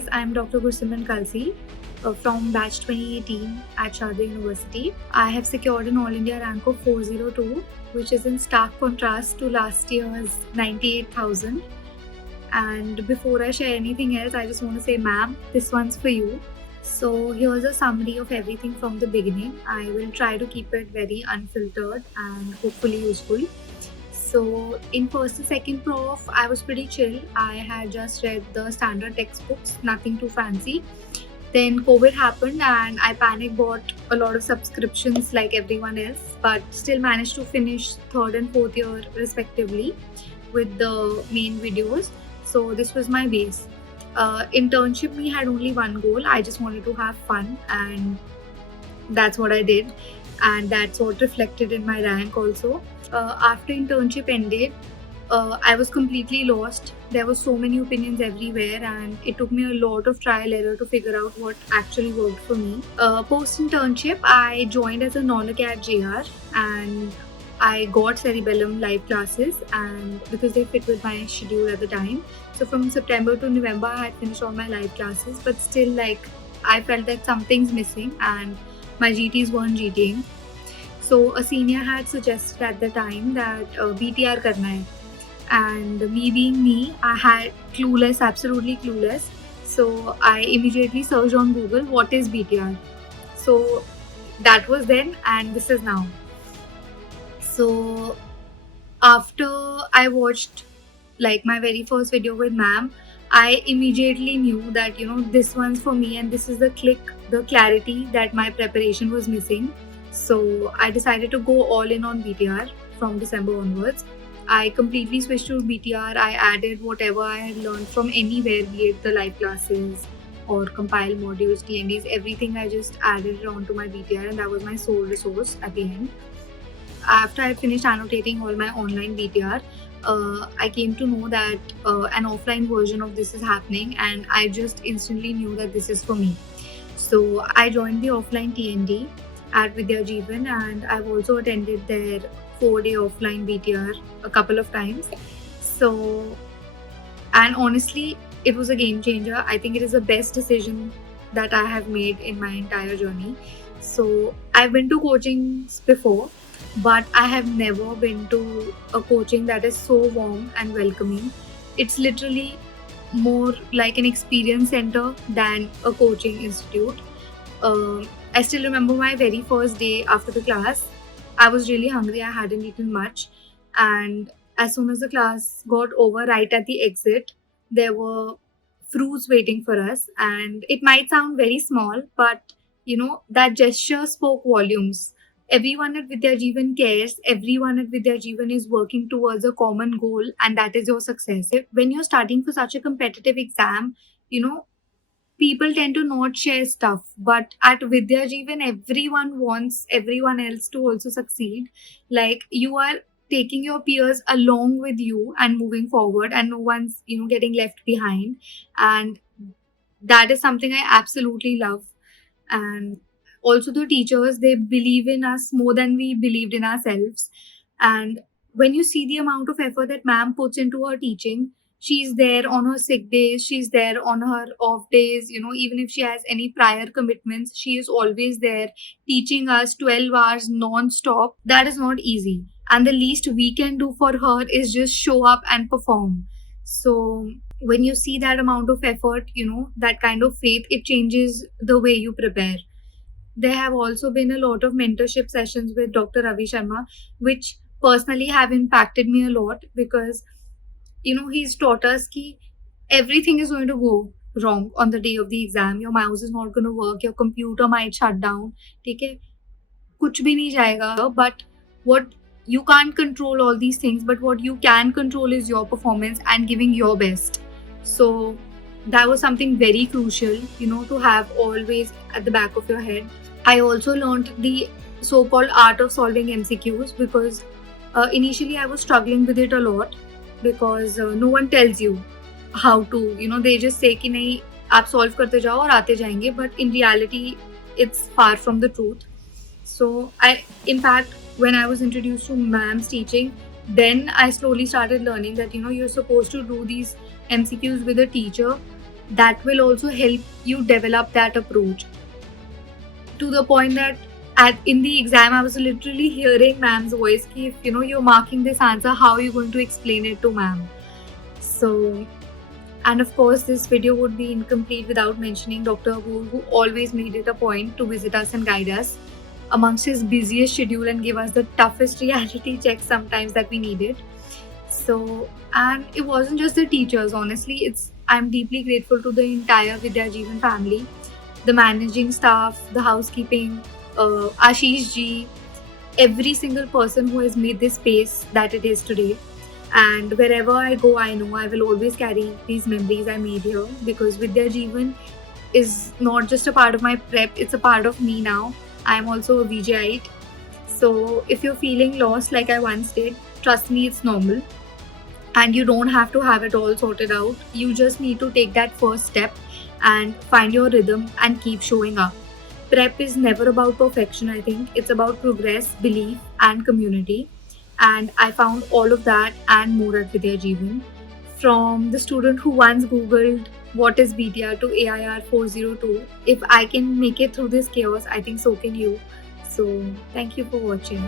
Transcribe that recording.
guys, I'm Dr. Gursimran Kalsi from batch 2018 at Sharda University. I have secured an All India rank of 402, which is in stark contrast to last year's 98,000. And before I share anything else, I just want to say, ma'am, this one's for you. So here's a summary of everything from the beginning. I will try to keep it very unfiltered and hopefully useful. So in first and second prof, I was pretty chill. I had just read the standard textbooks, nothing too fancy. Then COVID happened and I panic bought a lot of subscriptions like everyone else, but still managed to finish third and fourth year respectively with the main videos. So this was my base. Internship me had only one goal. I just wanted to have fun, and that's what I did, and that's what reflected in my rank also. After internship ended, I was completely lost. There were so many opinions everywhere, and it took me a lot of trial error to figure out what actually worked for me. Post internship, I joined as a non-acad JR, and I got cerebellum live classes, and because they fit with my schedule at the time. So from September to November, I had finished all my live classes, but still, I felt that something's missing, and my GTs weren't GTing. So a senior had suggested at the time that BTR karna hai. And me being me, I had clueless, absolutely clueless. So I immediately searched on Google, what is BTR? So that was then, and this is now. So after I watched my very first video with ma'am, I immediately knew that this one's for me, and this is the click, the clarity that my preparation was missing. So I decided to go all in on BTR from December onwards. I completely switched to BTR. I added whatever I had learned from anywhere, be it the live classes or compile modules, TNDs, everything I just added it onto my BTR, and that was my sole resource at the end. After I finished annotating all my online BTR, I came to know that an offline version of this is happening, and I just instantly knew that this is for me. So I joined the offline TND at Vidya Jeevan, and I've also attended their 4-day offline BTR a couple of times. So, and honestly, it was a game changer. I think it is the best decision that I have made in my entire journey. So I've been to coachings before, but I have never been to a coaching that is so warm and welcoming. It's literally more like an experience center than a coaching institute. I still remember my very first day after the class. I was really hungry, I hadn't eaten much, and as soon as the class got over, right at the exit, there were fruits waiting for us. And it might sound very small, but that gesture spoke volumes. Everyone at Vidya Jeevan cares, everyone at Vidya Jeevan is working towards a common goal, and that is your success. When you're studying for such a competitive exam, people tend to not share stuff, but at Vidya Jeevan, everyone wants everyone else to also succeed. Like, you are taking your peers along with you and moving forward, and no one's getting left behind. And that is something I absolutely love. And also, the teachers, they believe in us more than we believed in ourselves. And when you see the amount of effort that ma'am puts into her teaching, she's there on her sick days, she's there on her off days, even if she has any prior commitments, she is always there teaching us 12 hours non-stop. That is not easy, and the least we can do for her is just show up and perform. So when you see that amount of effort, that kind of faith, it changes the way you prepare. There have also been a lot of mentorship sessions with Dr. Ravi Sharma, which personally have impacted me a lot, because he's taught us that everything is going to go wrong on the day of the exam. Your mouse is not going to work, your computer might shut down, ठीक है, कुछ भी नहीं जाएगा. But what you can't control all these things, but what you can control is your performance and giving your best. So that was something very crucial, to have always at the back of your head. I also learned the so-called art of solving MCQs, because initially I was struggling with it a lot, because no one tells you how to, they just say कि नहीं आप solve करते जाओ और आते जाएंगे, but in reality it's far from the truth. So in fact, when I was introduced to ma'am's teaching, then I slowly started learning that you're supposed to do these MCQs with a teacher that will also help you develop that approach, to the point that in the exam I was literally hearing ma'am's voice ki, if you're marking this answer, how are you going to explain it to ma'am? So, and of course this video would be incomplete without mentioning Dr. Apoor, who always made it a point to visit us and guide us amongst his busiest schedule and give us the toughest reality checks sometimes that we needed. So, and it wasn't just the teachers, honestly, I'm deeply grateful to the entire Vidya Jeevan family, the managing staff, the housekeeping, Ashish ji, every single person who has made this space that it is today. And wherever I go, I know I will always carry these memories I made here, because Vidya Jeevan is not just a part of my prep, it's a part of me now. I'm also a VJite. So if you're feeling lost like I once did, trust me, it's normal. And you don't have to have it all sorted out. You just need to take that first step and find your rhythm and keep showing up. Prep is never about perfection, I think. It's about progress, belief, and community. And I found all of that and more at Vidya Jeevan. From the student who once Googled what is Vidya to AIR 402, if I can make it through this chaos, I think so can you. So, thank you for watching.